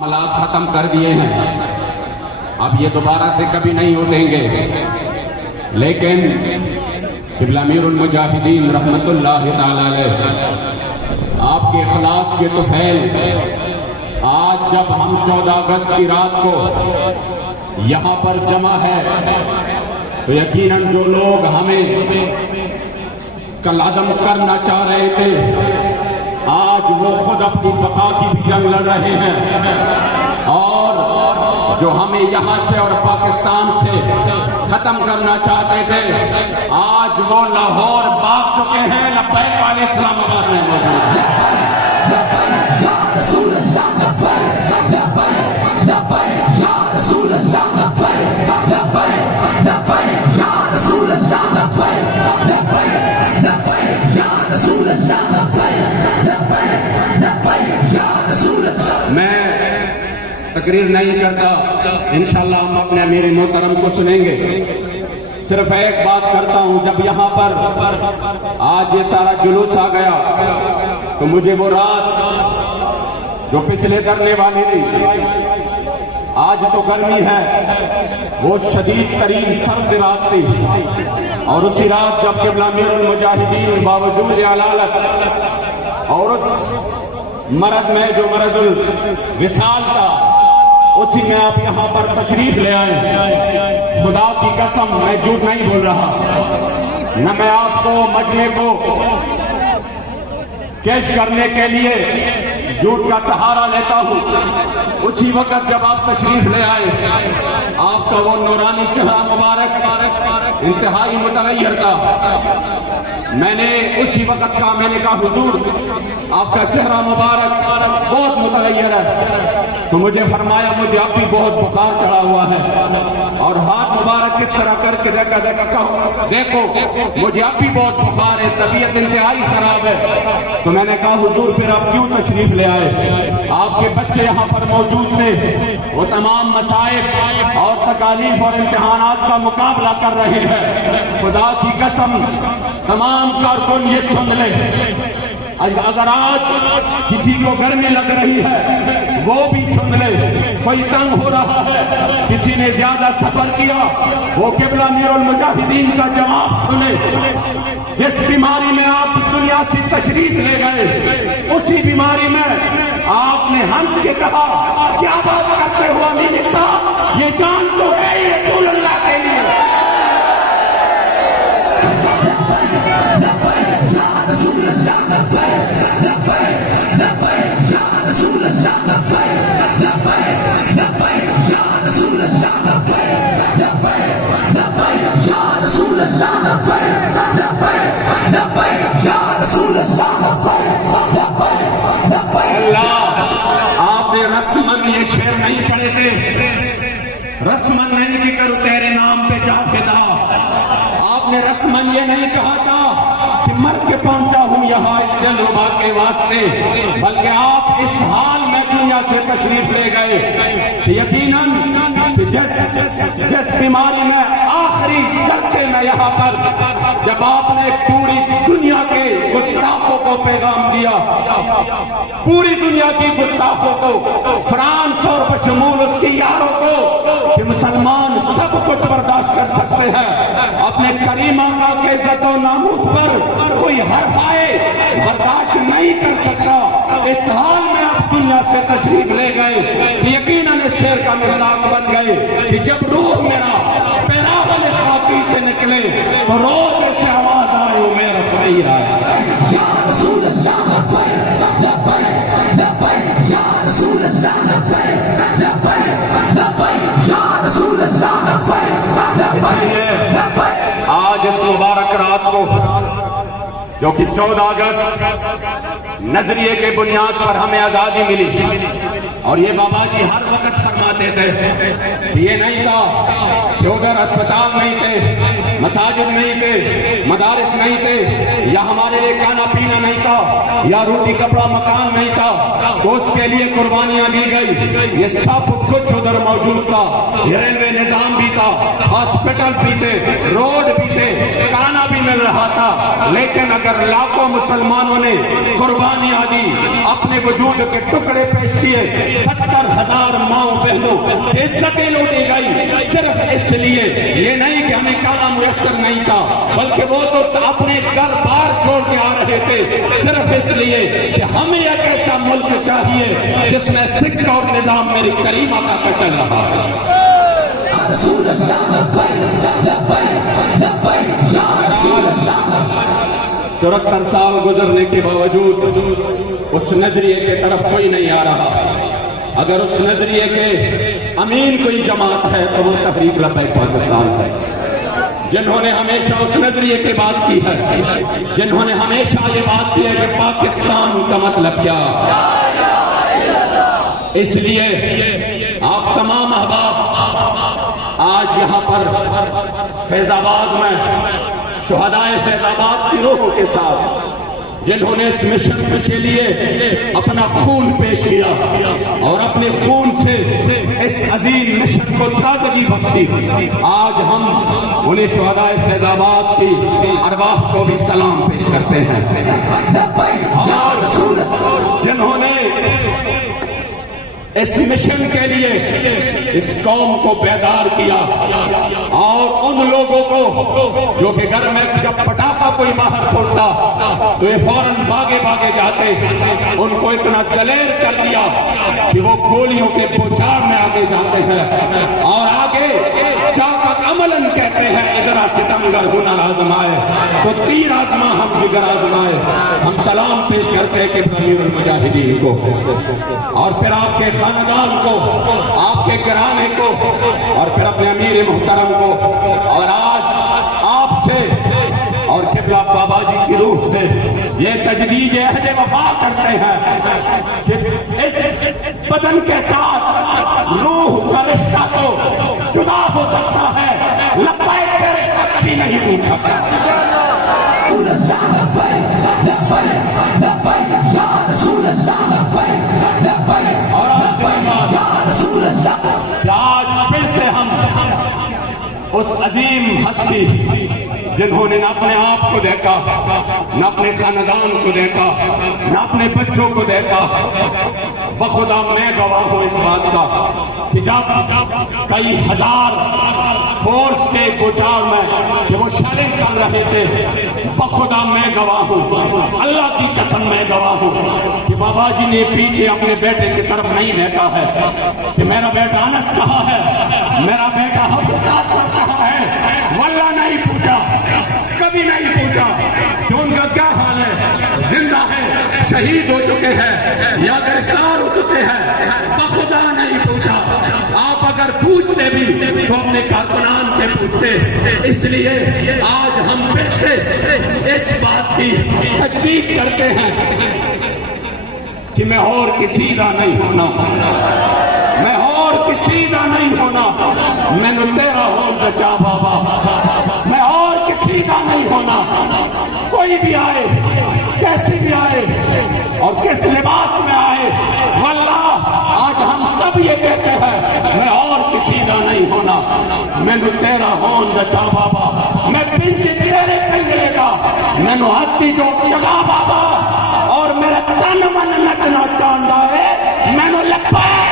معاملات ختم کر دیے ہیں، اب یہ دوبارہ سے کبھی نہیں اٹھیں گے، لیکن قبلہ امیر المجاہدین رحمت اللہ تعالی علیہ آپ کے اخلاص کے طفیل آج جب ہم 14 اگست کی رات کو یہاں پر جمع ہے تو یقیناً جو لوگ ہمیں کل عدم کرنا چاہ رہے تھے آج وہ خود اپنی بقا کی بھی جنگ لڑ رہے ہیں، اور جو ہمیں یہاں سے اور پاکستان سے ختم کرنا چاہتے تھے آج وہ لاہور بھاگ چکے ہیں، لبیک والے اسلام آباد میں موجود میں تقریر نہیں کرتا، انشاءاللہ ہم اپنے امیر محترم کو سنیں گے، صرف ایک بات کرتا ہوں، جب یہاں پر آج یہ سارا جلوس آ گیا تو مجھے وہ رات جو پچھلے کرنے والی تھی، آج تو گرمی ہے، وہ شدید ترین سرد رات تھی، اور اسی رات جب قبلہ امیر المجاہدین باوجود علالت اور اس مرض میں جو مرض الوصال تھا اسی میں آپ یہاں پر تشریف لے آئے، خدا کی قسم میں جھوٹ نہیں بول رہا، نہ میں آپ کو مجمع کو کیش کرنے کے لیے جھوٹ کا سہارا لیتا ہوں، اسی وقت جب آپ تشریف لے آئے آپ کا وہ نورانی چہرہ مبارک انتہائی متغیر تھا، میں نے اسی وقت کہا، میں نے کہا حضور آپ کا چہرہ مبارک بہت متغیر ہے، تو مجھے فرمایا مجھے اب بھی بہت بخار چڑھا ہوا ہے، اور ہاتھ مبارک اس طرح کر کے دیکھو مجھے اب بھی بہت بخار ہے، طبیعت انتہائی خراب ہے، تو میں نے کہا حضور پھر آپ کیوں تشریف لے آئے؟ آپ کے بچے یہاں پر موجود تھے، وہ تمام مصائب اور تکالیف اور امتحانات کا مقابلہ کر رہے ہیں، خدا کی قسم تمام کارکن یہ سن لیں، اگر آج کسی کو گرمی لگ رہی ہے وہ بھی سن لے، کوئی تنگ ہو رہا ہے، کسی نے زیادہ سفر کیا وہ قبلہ امیر المجاہدین کا جواب سنے، جس بیماری میں آپ دنیا سے تشریف لے گئے اسی بیماری میں آپ نے ہنس کے کہا کیا بات کرتے ہو امین صاحب، یہ جان تو ہے ہی رسول اللہ کے لیے، آپ نے رسمن یہ شعر نہیں پڑھے تھے، رسمن نہیں کہ کرو تیرے نام پہ جا فدا، آپ نے رسمن یہ نہیں کہا تھا کہ مر کے پہنچا ہوں یہاں اس دلربا کے واسطے، بلکہ آپ اس حال میں دنیا سے تشریف لے گئے کہ یقیناً جس بیماری میں آخری جلسے میں یہاں پر جب آپ نے پوری دنیا کے گستاخوں کو پیغام دیا، پوری دنیا کی گستاخوں کو، فرانس اور بشمول اس کی یاروں کو، کہ مسلمان سب کچھ برداشت کر سکتے ہیں، اپنے کریم آقا کے عزت و ناموس پر کوئی حرف آئے برداشت نہیں کر سکتا، اس حال میں آپ دنیا سے تشریف لے گئے، یقیناً اس شعر کا مصداق بن گئے کہ جب روح میرا پیراغل خاکی سے نکلے تو روز سے آواز آئے وہ میرا فقیر آئے، یا رسول اللہ لبیک لبیک یا رسول اللہ لبیک لبیک یا رسول اللہ لبیک۔ آج اس مبارک رات کو جو کہ 14 اگست نظریے کے بنیاد پر ہمیں آزادی ملی، اور یہ بابا جی ہر وقت فرماتے تھے کہ یہ نہیں تھا کہ ادھر اسپتال نہیں تھے، مساجد نہیں تھے، مدارس نہیں تھے، یا ہمارے لیے کھانا پینا نہیں تھا، یا روٹی کپڑا مکان نہیں تھا، تو اس کے لیے قربانیاں دی گئی، یہ سب کچھ ادھر موجود تھا، یہ ریلوے نظام بھی تھا، ہاسپٹل بھی تھے، روڈ بھی تھے، کھانا بھی مل رہا تھا، لیکن اگر لاکھوں مسلمانوں نے قربانیاں دی، اپنے وجود کے ٹکڑے پیش کیے، 70,000 ماؤں بہنوں کی عزتیں لوٹی گئی صرف اس لیے، یہ نہیں کہ ہمیں کھانا میسر نہیں تھا، بلکہ وہ تو اپنے گھر بار چھوڑ کے آ رہے تھے صرف اس لیے کہ ہمیں ایک ایسا ملک چاہیے جس میں سکھ اور نظام میری کریمہ کا چل رہا ہے۔ 74 سال گزرنے کے باوجود اس نظریے کے طرف کوئی نہیں آ رہا۔ اگر اس نظریے کے امین کوئی جماعت ہے تو وہ تحریک لبیک پاکستان ہے، جنہوں نے ہمیشہ اس نظریے کی بات کی ہے، جنہوں نے ہمیشہ یہ بات کی ہے کہ پاکستان کا مطلب کیا۔ اس لیے آپ تمام احباب آج یہاں پر فیض آباد میں شہدائے فیض آباد کی روحوں کے ساتھ، جنہوں نے اس مشن کے لیے اپنا خون پیش کیا اور اپنے خون سے اس عظیم مشن کو تازگی بخشی، آج ہم انہیں شہدائے فیض آباد کی ارواح کو بھی سلام پیش کرتے ہیں، جنہوں نے اس مشن کے لیے اس قوم کو بیدار کیا، اور ان لوگوں کو جو کہ گھر میں جب پٹاخہ کوئی باہر پھوٹتا تو یہ فوراً بھاگے بھاگے جاتے، ان کو اتنا دلیر کر دیا کہ وہ گولیوں کے بوچھار میں آگے جاتے ہیں اور آگے جا کر عملاً کہتے ہیں ادھر ستمگر ہنر آزمائے تو تیر آزما ہم جگر آزمائے۔ ہم سلام پیش کرتے ہیں کہ امیر المجاہدین کو اور پھر آپ کے خاندان کو، آپ کے گھرانے کو، اور پھر اپنے امیر محترم کو، اور آج آپ سے اور قبلہ بابا جی کی روح سے یہ تجدید عہد وفا کرتے ہیں کہ اس بدن کے ساتھ روح کا رشتہ تو جدا ہو سکتا ہے، لبیک کا رشتہ کبھی نہیں ٹوٹ سکتا۔ آج پھر سے ہم اس عظیم ہستی جنہوں نے نہ اپنے آپ کو دیکھا، نہ اپنے خاندان کو دیکھا، نہ اپنے بچوں کو دیکھا، بخدا میں گواہ ہوں اس بات کا کہ جب کئی ہزار فورس کے گوچار میں کہ وہ شیلنگ کر رہے تھے، بخدا میں گواہ ہوں، اللہ کی قسم میں گواہ ہوں کہ بابا جی نے پیچھے اپنے بیٹے کی طرف نہیں دیکھا ہے کہ میرا بیٹا انس کہاں ہے، میرا بیٹا حفظات کہاں ہے، واللہ نہیں پوچھا، کبھی نہیں پوچھا کہ ان کا کیا حال ہے، زندہ ہے، شہید ہو چکے ہیں یا گرفتار ہو چکے ہیں، بخدا نہیں پوچھا۔ آپ اگر پوچھتے بھی تو اپنے کارکنان سے پوچھتے۔ اس لیے آج ہم پھر سے اس بات کی تجدید کرتے ہیں کہ میں اور کسی کا نہیں ہونا، میں اور کسی کا نہیں ہونا، میں نے تیرا ہو بچا بابا، میں اور کسی کا نہیں ہونا۔ کوئی بھی آئے، کیسی بھی آئے اور کس لباس میں آئے، واللہ آج ہم سب یہ کہتے ہیں میں اور کسی کا نہیں ہونا، میں نے تیرا ہون بچا بابا، میں پنج تیرے پنجرے کا، میں نے ہاتھی جو جگہ بابا، اور میرا تن من نچنا چاہتا ہے، میں نے لپائے